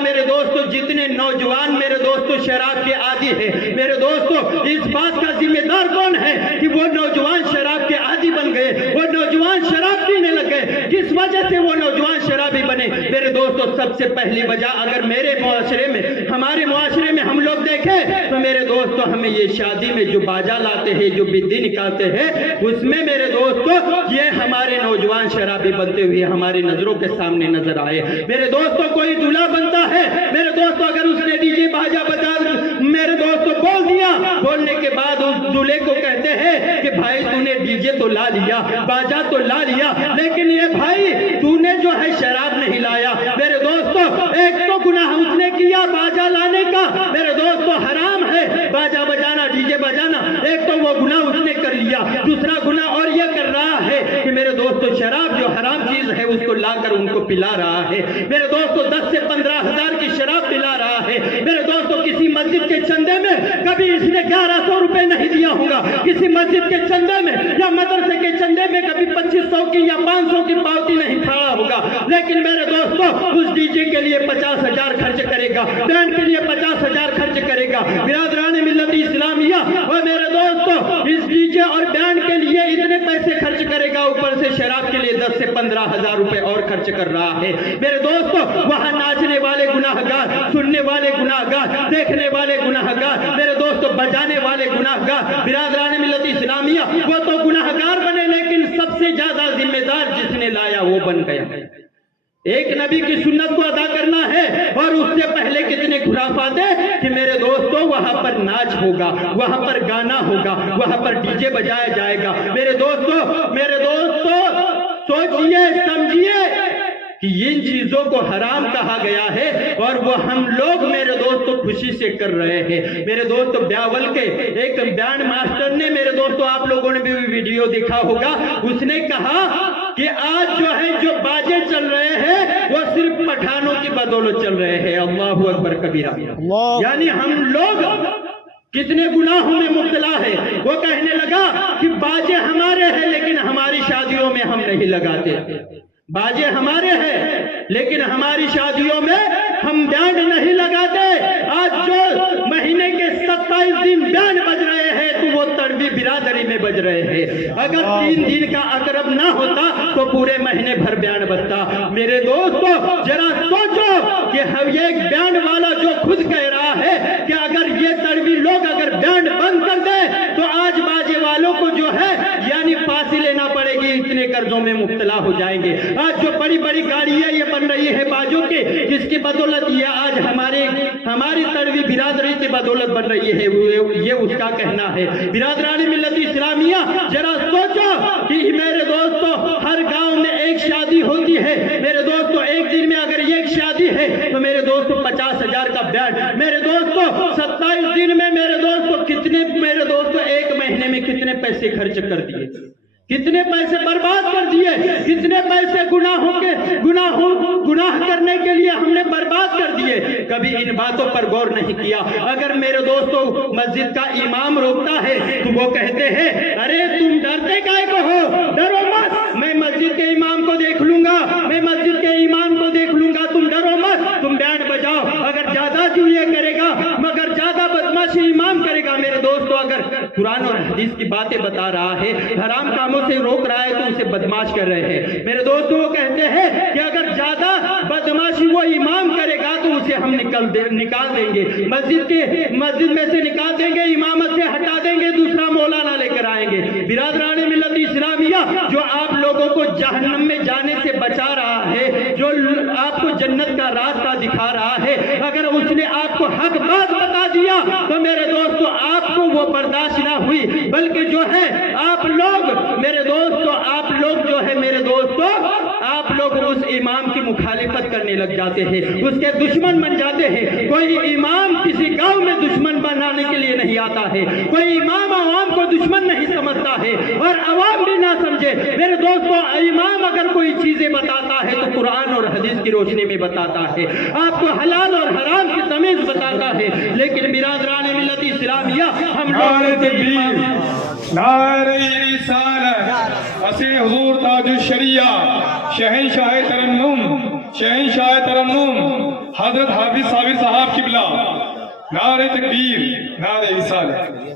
میرے دوستو جتنے نوجوان میرے دوستو شراب کے عادی ہیں، میرے دوستو اس بات کا ذمہ دار کون ہے کہ وہ نوجوان شراب کے عادی بن گئے، وہ نوجوان شراب پینے لگ گئے؟ کس وجہ سے وہ نوجوان شرابی بنے؟ میرے دوستو سب سے پہلی وجہ اگر میرے معاشرے میں، ہمارے معاشرے میں ہم لوگ دیکھیں تو میرے دوستو ہمیں یہ شادی میں جو باجا لاتے ہیں، جو بدی نکالتے ہیں، اس میں میرے دوستو یہ ہمارے نوجوان شرابی بنتے ہوئے ہماری نظروں کے سامنے نظر آئے۔ میرے دوستو کوئی دلہا بنتا ہے، میرے دوستو اگر اس نے ڈی جے باجا بجا میرے دوستو بول دیا، بولنے کے بعد اس دلہے کو کہتے ہیں کہ بھائی تو نے ڈی جے تو لا لیا، باجا تو لا لیا، لیکن یہ بھائی تو نے جو ہے شراب نہیں لایا۔ میرے دوستو ایک تو گناہ اس نے کیا باجا لانے کا، میرے دوستو حرام ہے باجا بجانا، ڈی جے بجانا، ایک تو وہ گناہ اس نے کر لیا، دوسرا گناہ اور یہ کر رہا ہے کہ میرے دوستو شراب جو حرام چیز ہے اس کو لا کر ان کو پلا رہا ہے۔ میرے دوستو 10 سے 15 ہزار کی شراب پلا رہا ہے۔ میرے دوستو کسی مسجد کے چندے میں کبھی اس نے 1100 روپے نہیں دیا ہوگا، کسی مسجد کے چندے میں یا مدرسے کے چندے میں کبھی 2500 کی یا 500 کی پاوتی نہیں پھاڑا ہوگا، لیکن میرے دوستو اس ڈی جے کے لیے 50,000 خرچ کرے گا، بینڈ کے لیے 50,000 خرچ کرے گا۔ برادران ملت اسلامیہ، اور میرے دوستو اس ڈی جے اور بینڈ کے لیے اتنے پیسے خرچ کرے گا، اوپر سے شراب کے لیے 10 سے 15 ہزار روپے اور خرچ کر رہا ہے۔ میرے دوستو وہاں ناچنے والے گناہگار، سننے والے گناہگار، دیکھنے والے گناہگار، میرے دوستو بجانے والے گناہگار، برادران ملت اسلامیہ وہ تو گناہگار بنے، لیکن سب سے زیادہ ذمہ دار جس نے لایا وہ بن گیا۔ ایک نبی کی سنت کو ادا کرنا ہے، اور اس سے پہلے کتنے خرافات ہیں کہ میرے دوستو وہاں پر ناچ ہوگا، وہاں پر گانا ہوگا، وہاں پر ڈی جے بجایا جائے گا۔ میرے دوستو سوچئے سمجھئے کہ ان چیزوں کو حرام کہا گیا ہے، اور وہ ہم لوگ میرے دوستو خوشی سے کر رہے ہیں۔ میرے دوستو بیاول کے ایک بینڈ ماسٹر نے، میرے دوستو آپ لوگوں نے بھی ویڈیو دیکھا ہوگا، اس نے کہا کہ آج جو ہے جو باجے چل رہے ہیں وہ صرف پٹھانوں کی بدولت چل رہے ہیں۔ اللہ اکبر کبیرہ، یعنی ہم لوگ کتنے گناہوں میں مبتلا ہے۔ وہ کہنے لگا کہ باجے ہمارے ہیں لیکن ہماری شادیوں میں ہم نہیں لگاتے، باجے ہمارے ہیں لیکن ہماری شادیوں میں ہم بینڈ نہیں لگاتے۔ آج جو مہینے کے 27 دن بینڈ بج رہے ہیں تو وہ تڑوی برادری میں بج رہے ہیں۔ اگر 3 دن کا عقرب نہ ہوتا تو پورے مہینے بھر بینڈ بجتا۔ میرے دوستو ذرا سوچو کہ یہ بینڈ والا جو خود کہہ رہا ہے کہ اگر یہ تڑوی لوگ اگر بینڈ بند کر دے تو آج باجے والوں کو جو ہے یعنی پھانسی لینا پڑے گی، اتنے قرضوں میں مبتلا ہو جائیں گے۔ آج جو بڑی بڑی گاڑیاں یہ بن رہی ہے باجوں کے، جس کی بدولت یہ آج ہماری تڑوی برادری کی بدولت بن رہی ہے، یہ اس کا کہنا ہے۔ برادران ملت اسلامیہ ذرا سوچو کہ میرے دوستو ہر گاؤں میں ایک شادی ہوتی ہے، میرے دوستو ایک دن میں اگر ایک شادی ہے تو میرے دوستو 50,000 کا بینڈ، میرے دوستو 27 دن میں میرے دوستو کتنے، میرے دوستو ایک مہینے میں کتنے پیسے خرچ کر دیے، کتنے پیسے برباد کر دیے، کتنے پیسے گناہ کرنے کے لیے ہم نے برباد کر دیے۔ کبھی ان باتوں پر غور نہیں کیا۔ اگر میرے دوستو مسجد کا امام روکتا ہے تو وہ کہتے ہیں ارے تم ڈرتے کائے کو ہو، ڈرو مت، میں مسجد کے امام کو دیکھ لوں گا، میں مسجد کے امام کو دیکھ لوں گا، تم ڈرو مت، تم بینڈ بجاؤ۔ اگر زیادہ جو یہ کرے گا، مگر زیادہ بدماشی امام کرے گا، میرے دوستو اگر قرآن اور حدیث کی باتیں بتا رہا ہے، حرام کاموں سے روک رہا ہے تو اسے بدماش کر رہے ہیں۔ میرے دوستو وہ کہتے ہیں کہ اگر زیادہ بدماشی وہ امام کرے گا تو اسے ہم نکال دیں گے، مسجد میں سے نکال دیں گے، امامت سے ہٹا دیں گے، دوسرا مولانا لے کر آئیں گے۔ برادران ملت اسلامیہ، جو آپ لوگوں کو جہنم میں جانے سے بچا رہا ہے، جو آپ کو جنت کا راستہ دکھا رہا ہے، اگر اس نے آپ کو حق بات بتا دیا تو میرے دوستو آپ کو وہ برداشت نہ ہوئی، بلکہ جو ہے آپ لوگ میرے دوستو آپ لوگ اس امام کی مخالفت کرنے لگ جاتے ہیں، اس کے دشمن بن جاتے ہیں۔ کوئی امام کسی گاؤں میں دشمن بنانے کے لیے نہیں آتا ہے، کوئی امام عوام کو دشمن نہیں سمجھتا ہے، اور عوام بھی نہ سمجھے۔ میرے دوستو امام اگر کوئی چیزیں بتاتا ہے تو قرآن اور حدیث کی روشنی میں بتاتا ہے، آپ کو حلال اور حرام کی تمیز بتاتا ہے۔ لیکن برادران ملت اسلامیہ، ہم نعرہ رسالت، اسے حضور تاج الشریعہ، شہنشاہ ترنم حضرت حافظ صابر صاحب قبلہ نعرہ تکبیر نعرہ رسالت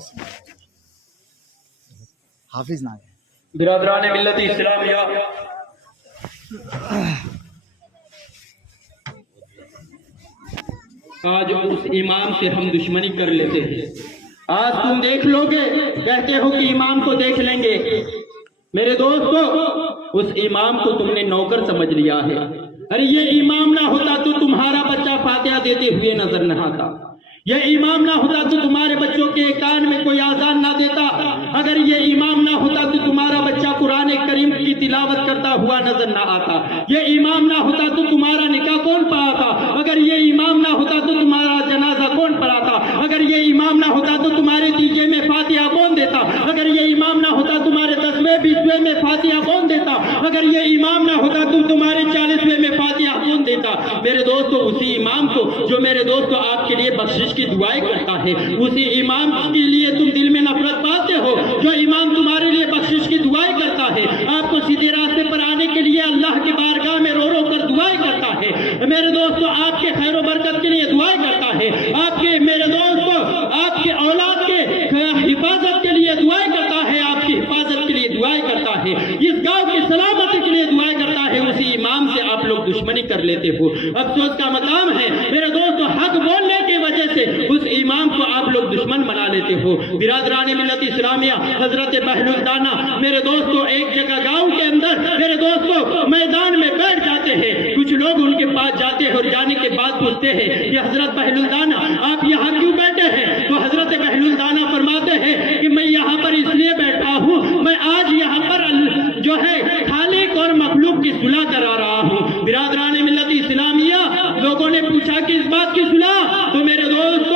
حافظ نام ہے. برادران ملت اسلامیہ، آج اس امام سے ہم دشمنی کر لیتے ہیں. آج تم دیکھ لو گے، کہتے ہو کہ امام کو دیکھ لیں گے. میرے دوستو، اس امام کو تم نے نوکر سمجھ لیا ہے. ارے یہ امام نہ ہوتا تو تمہارا بچہ فاتحہ دیتے ہوئے نظر نہ آتا. یہ امام نہ ہوتا تو تمہارے بچوں کے کان میں کوئی آذان نہ دیتا. اگر یہ امام نہ ہوتا تو تمہارا بچہ قرآن کریم کی تلاوت کرتا ہوا نظر نہ آتا. یہ امام نہ ہوتا تو تمہارا نکاح کون پڑھاتا. اگر یہ امام نہ ہوتا تو تمہارا جنازہ کون پڑھاتا. اگر یہ امام نہ ہوتا تو تمہارے تیجے میں فاتحہ کون دیتا. اگر یہ امام نہ ہوتا تمہارے 10ویں 20ویں میں فاتحہ کون دیتا. اگر یہ امام نہ ہوتا تو تمہارے 40ویں میں فاتحہ کون دیتا. میرے دوستو، اسی امام کو جو میرے دوستو آپ کے لیے بخشش کی دعائیں کرتا ہے، اسی امام کے لیے تم دل میں نفرت پاتے ہو. جو امام تمہارے لیے بخشش کی دعائیں کرتا ہے، آپ کو سیدھے راستے پر آنے کے لیے اللہ کی بارگاہ میں رو رو کر دعائیں کرتا ہے. میرے دوستو، آپ کے خیر و برکت کے لیے دعائیں کرتا ہے. آپ کے میرے دوستو، آپ کے اولاد کے حفاظت کے لیے دعائیں کرتا ہے. آپ کی حفاظت کے لیے دعائیں کرتا ہے. اس گاؤں کی سلامتی کے لیے دعائیں کرتا ہے. اسی امام سے آپ لوگ دشمنی کر لیتے ہو. افسوس کا مقام ہے میرے دوستو، حق بولنے کی وجہ سے اس امام کو آپ لوگ دشمن بنا لیتے ہو. برادران ملت اسلامیہ، حضرت بہلول دانا میرے دوستو ایک جگہ گاؤں کے اندر میرے دوستو میدان میں بیٹھ جاتے ہیں. کچھ لوگ ان کے پاس جاتے ہیں اور جانے کے بعد پوچھتے ہیں کہ حضرت بہلول دانا آپ یہاں کیوں بیٹھے ہیں. تو حضرت بہلول دانا فرماتے ہیں کہ میں یہاں پر اس لیے بیٹھا ہوں، میں آج یہاں پر جو ہے خالق اور مخلوق کی صلح کرا رہا ہوں. برادران ملت اسلامیہ، لوگوں نے پوچھا کہ اس بات کی صلح، تو میرے دوستو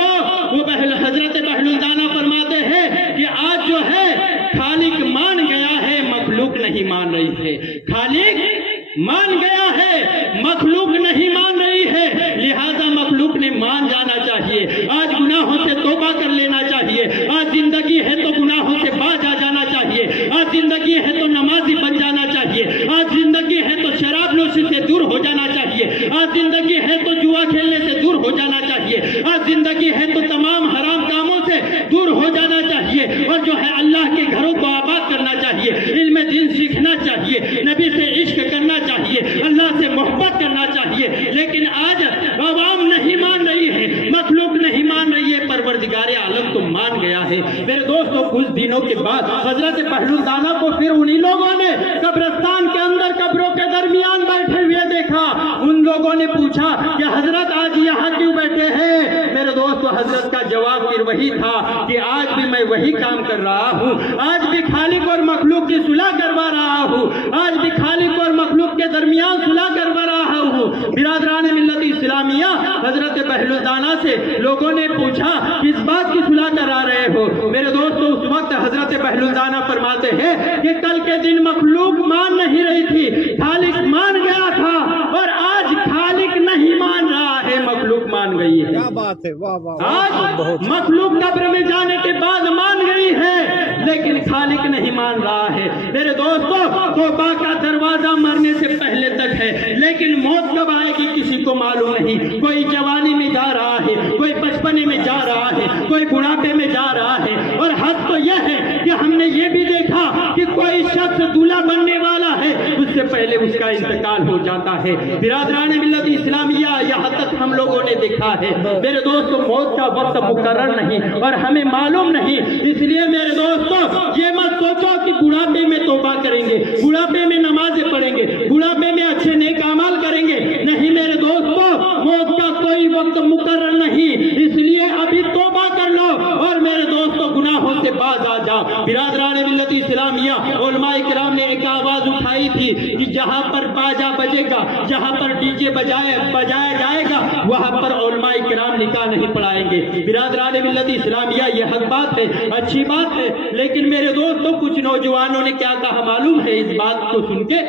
وہ حضرت بہلول دانا فرماتے ہیں کہ آج جو ہے خالق مان گیا ہے، مخلوق نہیں مان رہی ہے. خالق مان گیا ہے، مخلوق نہیں مان رہی ہے، لہذا مخلوق نے مان جانا چاہیے. آج گناہوں سے توبہ کر لینا چاہیے. آج زندگی ہے تو گناہوں سے باز آ جانا چاہیے. آج زندگی ہے تو نمازی بن جانا چاہیے. آج زندگی ہے تو شراب نوشی سے دور ہو جانا چاہیے. آج زندگی ہے تو جوا کھیلنے سے دور ہو جانا چاہیے. آج زندگی ہے تو تمام حرام کاموں سے دور ہو جانا چاہیے. اور جو ہے اللہ کے گھروں کو آباد کرنا چاہیے. علم دین سیکھنا چاہیے. نبی سے عشق کرنا چاہیے. اللہ سے محبت کرنا چاہیے. لیکن آج عوام نہیں مان رہی ہے، مخلوق نہیں مان رہی ہے، پروردگار عالم تو مان گیا ہے. میرے دوستوں، کچھ دنوں کے بعد حضرت بہلول دانا کو پھر انہی لوگوں نے قبرستان کے اندر قبروں کے درمیان بیٹھے ہوئے دیکھا. ان لوگوں نے پوچھا کہ حضرت آج یہاں کیوں بیٹھے ہیں. میرے دوستو، حضرت کا جواب پھر وہی تھا کہ آج بھی میں وہی کام کر رہا ہوں. آج بھی خالق اور مخلوق کی صلح کروا رہا ہوں. آج بھی خالق اور مخلوق کے درمیان صلح کروا رہا ہوں. برادران ملت اسلامیہ، حضرت بہلول دانا سے لوگوں نے پوچھا کس بات کی صلح کرا رہے ہو. میرے دوستو، اس وقت حضرت بہلول دانا فرماتے ہیں کہ کل کے دن مخلوق مان نہیں رہی تھی، خالق مان گیا تھا، اور آج خالق نہیں مان رہا ہے، مخلوق مان گئی ہے. کیا بات ہے، واہ واہ. آج مخلوق قبر میں جانے کے بعد مان گئی ہے، لیکن خالق نہیں مان رہا ہے. میرے دوستو، توبہ کا دروازہ مرنے سے پہلے تک ہے، لیکن موت کب آئے گی کسی کو معلوم نہیں. کوئی جوانی میں جا رہا ہے، کوئی بچپنے میں جا رہا ہے، کوئی بڑھاپے میں جا رہا ہے. اور حق تو یہ ہے کہ ہم نے یہ بھی دیکھا کہ کوئی شخص دولہا بننے والا ہے، اس سے پہلے اس کا انتقال ہو جاتا ہے. برادران ملت اسلامیہ، یہاں تک ہم لوگوں نے دیکھا ہے. میرے دوستو، موت کا وقت مقرر نہیں اور ہمیں معلوم نہیں. اس لیے میرے دوستو، یہ مت سوچو کہ بڑھاپے میں توبہ کریں گے، بڑھاپے میں نمازیں پڑھیں گے، بڑھاپے میں اچھے نیک اعمال کریں گے. نہیں میرے دوستو، موت کا کوئی وقت مقرر نہیں. اس لیے ابھی توبہ کر لو اور میرے دوستو گناہوں سے باز آ جاؤ. برادران ملت اسلامیہ، علماء کرام نے ایک آواز اٹھائی تھی کہ جہاں پر باجا بجے گا، جہاں پر ڈی جے بجایا جائے گا، وہاں پر علماء کرام نکاح نہیں پڑھائیں گے. برادران ملت اسلامیہ، یہ حق بات ہے، اچھی بات ہے. لیکن میرے دوستو، کچھ نوجوانوں نے کیا کہا معلوم ہے؟ اس بات کو سن کے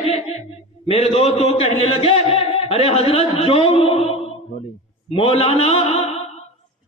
میرے دوستو کہنے لگے، ارے حضرت، جو مولانا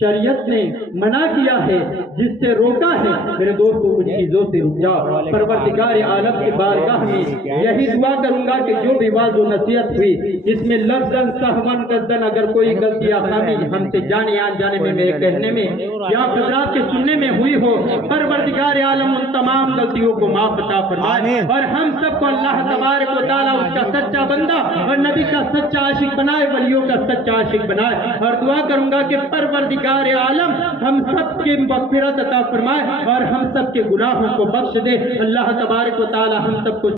شریعت نے منع کیا ہے، جس سے روکا ہے، میرے دوستو ان چیزوں سے رک جاؤ۔ پروردگار عالم کی بارگاہ میں یہی دعا کروں گا کہ جو بھی واعظ و نصیحت ہوئی اس میں لفظاً سہواً قصداً اگر کوئی غلطی یا خامی ہم سے جانے جانے میں، میرے کہنے میں یا حضرات کے سننے میں ہوئی ہو، پروردگار عالم ان تمام غلطیوں کو معاف عطا فرمائے اور ہم سب کو اللہ تبارک و تعالیٰ اس کا سچا بندہ اور نبی کا سچا عاشق بنائے، ولیوں کا سچا عاشق بنائے۔ اور دعا کروں گا کہ پروردگار عالم ہم سب کے مغفرت عطا فرمائے اور ہم سب کے گناہوں کو بخش دے۔ اللہ تبارک و تعالی ہم سب کو